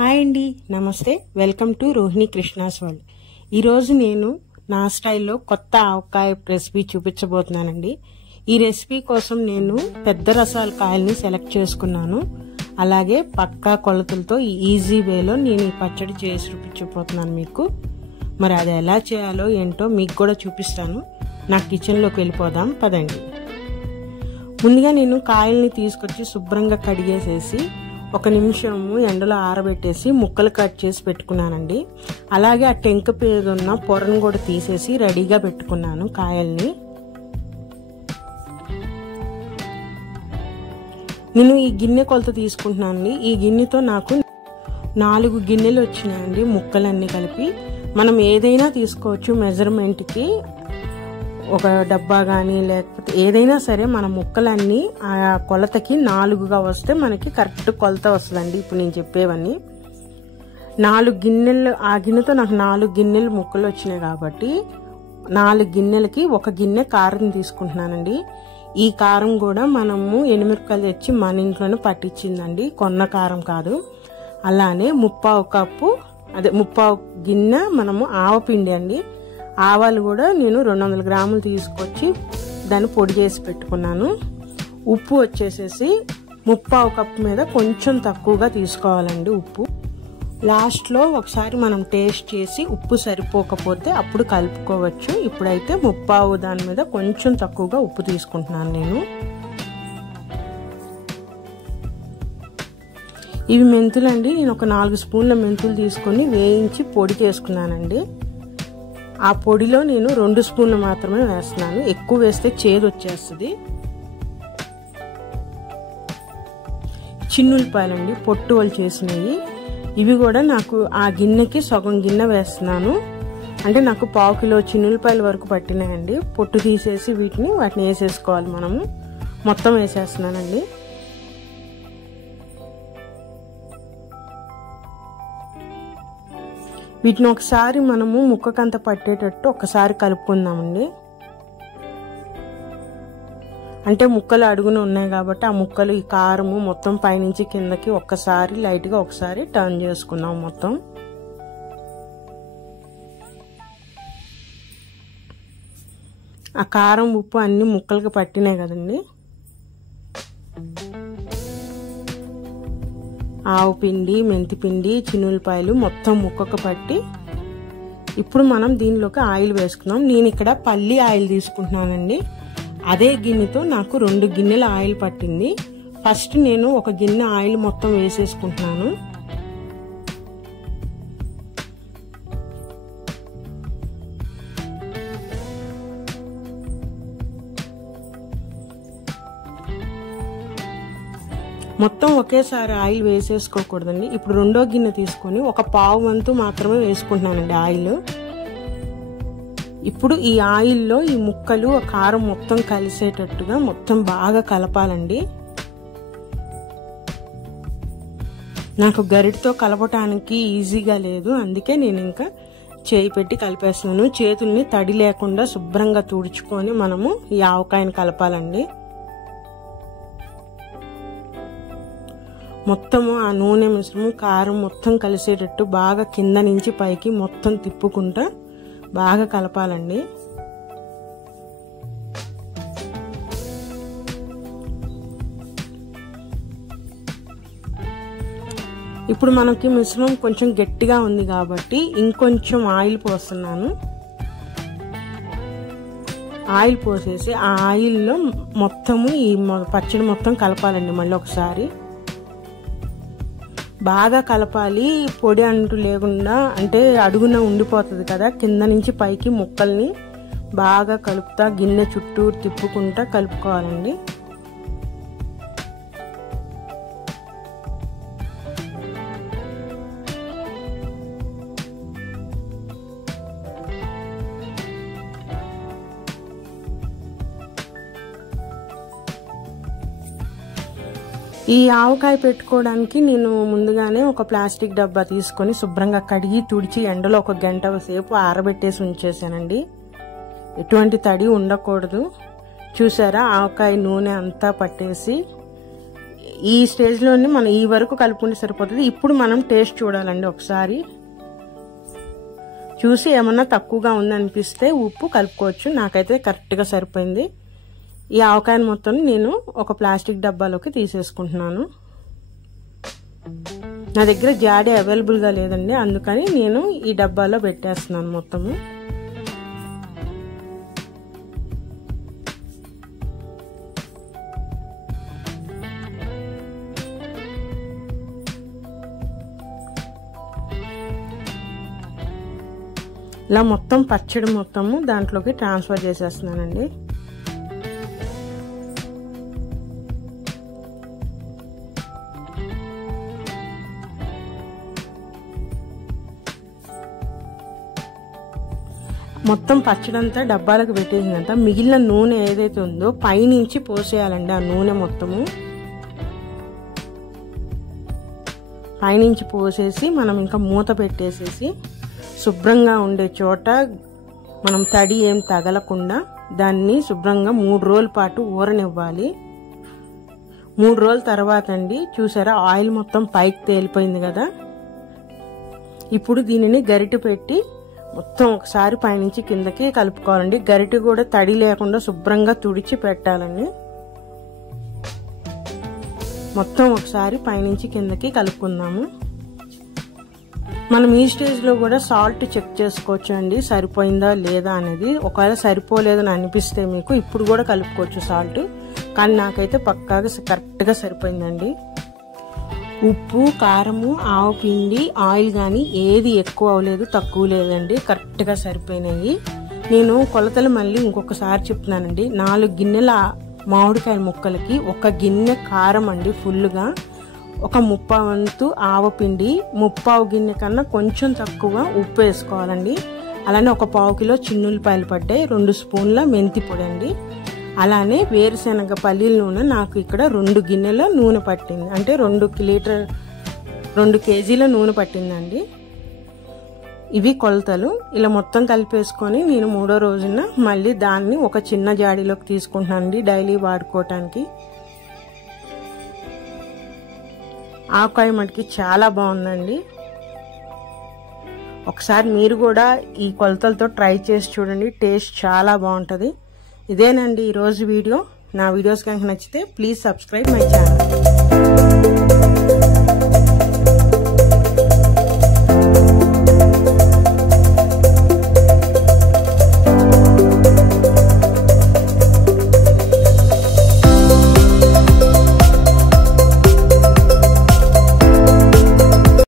Hi అండి, నమస్తే. Welcome to Rohini Krishna's world. ఈరోజు నేను నా స్టైల్లో కొత్త ఆవకాయ రెసిపీ చూపించబోతున్నానండి. ఈ రెసిపీ కోసం నేను పెద్ద రసాల కాయల్ని సెలెక్ట్ చేసుకున్నాను. అలాగే పక్కా కొలతలతో ఈజీ వేలో నేను ఈ పచ్చడి చేసి చూపించబోతున్నాను మీకు. మరి అది ఎలా చేయాలో ఏంటో మీకు కూడా చూపిస్తాను. నా కిచెన్లోకి వెళ్ళిపోదాం పదండి. ముందుగా నేను కాయల్ని తీసుకొచ్చి శుభ్రంగా కడిగేసేసి 1 నిమిషము ఎండలో ఆరబెట్టేసి ముక్కలు కట్ చేసి పెట్టుకున్నానండి. అలాగే ఆ టెంక మీద ఉన్న పొరను కూడా తీసేసి రెడీగా పెట్టుకున్నాను కాయల్ని. నేను ఈ గిన్నె కొలత తీసుకుంటున్నానండి. ఈ గిన్నెతో నాకు 4 గిన్నెలు వచ్చినాయండి ముక్కలన్నీ కలిపి. మనం ఏదైనా తీసుకోవచ్చు మెజర్మెంట్కి, ఒక డబ్బా కానీ లేకపోతే ఏదైనా సరే మన ముక్కలన్నీ ఆ కొలతకి 4గా వస్తే మనకి కరెక్ట్ కొలత వస్తుందండి. ఇప్పుడు నేను చెప్పేవన్నీ 4 గిన్నెలు, ఆ గిన్నెతో నాకు 4 గిన్నెలు ముక్కలు వచ్చినాయి కాబట్టి 4 గిన్నెలకి 1 గిన్నె కారం తీసుకుంటున్నానండి. ఈ కారం కూడా మనము ఎనిమిరపకాయలు తెచ్చి మన ఇంట్లోనే పట్టించిందండి, కొన్న కారం కాదు. అలానే 1/4 కప్పు, అదే 1/4 గిన్నె మనము ఆవపిండి అండి. ఆవాలు కూడా నేను 200 గ్రాములు తీసుకొచ్చి దాన్ని పొడి చేసి పెట్టుకున్నాను. ఉప్పు వచ్చేసేసి 1/4 కప్పు మీద కొంచెం తక్కువగా తీసుకోవాలండి ఉప్పు. లాస్ట్లో ఒకసారి మనం టేస్ట్ చేసి ఉప్పు సరిపోకపోతే అప్పుడు కలుపుకోవచ్చు. ఇప్పుడైతే 1/4 దాని మీద కొంచెం తక్కువగా ఉప్పు తీసుకుంటున్నాను నేను. ఇవి మెంతులండి. నేను ఒక 4 స్పూన్ల మెంతులు తీసుకొని వేయించి పొడి చేసుకున్నానండి. ఆ పొడిలో నేను 2 స్పూన్లు మాత్రమే వేస్తున్నాను, ఎక్కువ వేస్తే చేదు వచ్చేస్తుంది. చిన్నులపాయలండి, పొట్టు వాళ్ళు చేసినవి. ఇవి కూడా నాకు ఆ గిన్నెకి సగం గిన్నె వేస్తున్నాను. అంటే నాకు 1/4 కిలో చిన్నులపాయల వరకు పట్టినాయండి. పొట్టు తీసేసి వాటిని వేసేసుకోవాలి మనము. మొత్తం వేసేస్తున్నానండి. వీటిని ఒకసారి మనము ముక్కకంత పట్టేటట్టు ఒకసారి కలుపుకుందామండి. అంటే ముక్కలు అడుగున ఉన్నాయి కాబట్టి ఆ ముక్కలు, ఈ కారము మొత్తం పైనుంచి కిందకి ఒక్కసారి లైట్గా ఒకసారి టర్న్ చేసుకున్నాం మొత్తం. ఆ కారం ఉప్పు అన్ని ముక్కలకి పట్టినాయి కదండి. ఆవు పిండి, మెంతి పిండి, చిన్నులపాయలు మొత్తం ముక్కకు పట్టి ఇప్పుడు మనం దీనిలోకి ఆయిల్ వేసుకుందాం. నేను ఇక్కడ పల్లి ఆయిల్ తీసుకుంటున్నానండి. అదే గిన్నెతో నాకు 2 గిన్నెల ఆయిల్ పట్టింది. ఫస్ట్ నేను 1 గిన్నె ఆయిల్ మొత్తం వేసేసుకుంటున్నాను. మొత్తం ఒకేసారి ఆయిల్ వేసేసుకోకూడదండి. ఇప్పుడు 2వ గిన్నె తీసుకొని 1/4 వంతు మాత్రమే వేసుకుంటున్నానండి ఆయిల్. ఇప్పుడు ఈ ఆయిల్లో ఈ ముక్కలు, కారం మొత్తం కలిసేటట్టుగా మొత్తం బాగా కలపాలండి. నాకు గరిటతో కలపటానికి ఈజీగా లేదు, అందుకే నేను ఇంకా చేయి పెట్టి కలిపేస్తున్నాను. చేతుల్ని తడి లేకుండా శుభ్రంగా తుడుచుకొని మనము ఈ ఆవకాయని కలపాలండి. మొత్తము ఆ నూనె మిశ్రమం, కారం మొత్తం కలిసేటట్టు బాగా కింద నుంచి పైకి మొత్తం తిప్పుకుంటా బాగా కలపాలండి. ఇప్పుడు మనకి మిశ్రమం కొంచెం గట్టిగా ఉంది కాబట్టి ఇంకొంచెం ఆయిల్ పోస్తున్నాను. ఆయిల్ పోసేసి ఆ ఆయిల్లో మొత్తము ఈ పచ్చడి మొత్తం కలపాలండి. మళ్ళీ ఒకసారి బాగా కలపాలి. పొడి అంటూ లేకుండా, అంటే అడుగున ఉండిపోతుంది కదా, కింద నుంచి పైకి ముక్కల్ని బాగా కలుపుతా గిన్నె చుట్టూ తిప్పుకుంటా కలుపుకోవాలండి. ఈ ఆవకాయ పెట్టుకోవడానికి నేను ముందుగానే ఒక ప్లాస్టిక్ డబ్బా తీసుకొని శుభ్రంగా కడిగి తుడిచి ఎండలో 1 గంట సేపు ఆరబెట్టేసి ఉంచేసానండి. ఎటువంటి తడి ఉండకూడదు. చూసారా, ఆవకాయ నూనె అంతా పట్టేసి ఈ స్టేజ్లోనే మనం ఈ వరకు కలుపుకుంటే సరిపోతుంది. ఇప్పుడు మనం టేస్ట్ చూడాలండి. ఒకసారి చూసి ఏమన్నా తక్కువగా ఉందనిపిస్తే ఉప్పు కలుపుకోవచ్చు. నాకైతే కరెక్ట్గా సరిపోయింది. ఈ ఆవకాయను మొత్తం నేను ఒక ప్లాస్టిక్ డబ్బాలోకి తీసేసుకుంటున్నాను. నా దగ్గర జాడీ అవైలబుల్గా లేదండి, అందుకని నేను ఈ డబ్బాలో పెట్టేస్తున్నాను మొత్తము. ఇలా మొత్తం పచ్చడి మొత్తము దాంట్లోకి ట్రాన్స్ఫర్ చేసేస్తున్నానండి. మొత్తం పచ్చడంతా డబ్బాలకు పెట్టేసిందంట. మిగిలిన నూనె ఏదైతే ఉందో పైనుంచి పోసేయాలండి. ఆ నూనె మొత్తము పైనుంచి పోసేసి మనం ఇంకా మూత పెట్టేసేసి శుభ్రంగా ఉండే చోట మనం తడి ఏం తగలకుండా దాన్ని శుభ్రంగా 3 రోజుల పాటు ఊరనివ్వాలి. 3 రోజుల తర్వాత అండి చూసారా ఆయిల్ మొత్తం పైకి తేలిపోయింది కదా. ఇప్పుడు దీనిని గరిటె పెట్టి మొత్తం ఒకసారి పైనుంచి కిందకి కలుపుకోవాలండి. గరిటె కూడా తడి లేకుండా శుభ్రంగా తుడిచి పెట్టాలని. మొత్తం ఒకసారి పైనుంచి కిందకి కలుపుకుందాము. మనం ఈ స్టేజ్లో కూడా సాల్ట్ చెక్ చేసుకోవచ్చు అండి, సరిపోయిందా లేదా అనేది. ఒకవేళ సరిపోలేదని అనిపిస్తే మీకు ఇప్పుడు కూడా కలుపుకోవచ్చు సాల్ట్, కానీ నాకైతే పక్కాగా కరెక్ట్గా సరిపోయిందండి. ఉప్పు, కారము, ఆవపిండి, ఆయిల్ కానీ ఏది ఎక్కువ అవ్వలేదు, తక్కువ లేదండి, కరెక్ట్గా సరిపోయినాయి. నేను కొలతలు మళ్ళీ ఇంకొకసారి చెప్తున్నానండి. 4 గిన్నెల మామిడికాయ ముక్కలకి 1 గిన్నె కారం అండి ఫుల్గా, 1/3 వంతు ఆవపిండి, 1/4 గిన్నె కన్నా కొంచెం తక్కువ ఉప్పు వేసుకోవాలండి. అలానే 1/4 కిలో చిన్నులపాయలు పడ్డాయి, 2 స్పూన్ల మెంతి పొడి అండి. అలానే వేరుశనగ పల్లీల నూనె నాకు ఇక్కడ 2 గిన్నెల నూనె పట్టింది, అంటే 2 కేజీల నూనె పట్టిందండి. ఇవి కొలతలు. ఇలా మొత్తం కలిపేసుకొని నేను 3వ రోజున మళ్ళీ దాన్ని ఒక చిన్న జాడీలోకి తీసుకుంటున్నానండి డైలీ వాడుకోవటానికి. ఆవకాయ మటుకి చాలా బాగుందండి. ఒకసారి మీరు కూడా ఈ కొలతలతో ట్రై చేసి చూడండి, టేస్ట్ చాలా బాగుంటుంది. ఇదేనండి ఈరోజు వీడియో. నా వీడియోస్ కనుక నచ్చితే ప్లీజ్ సబ్స్క్రైబ్ మై ఛానల్.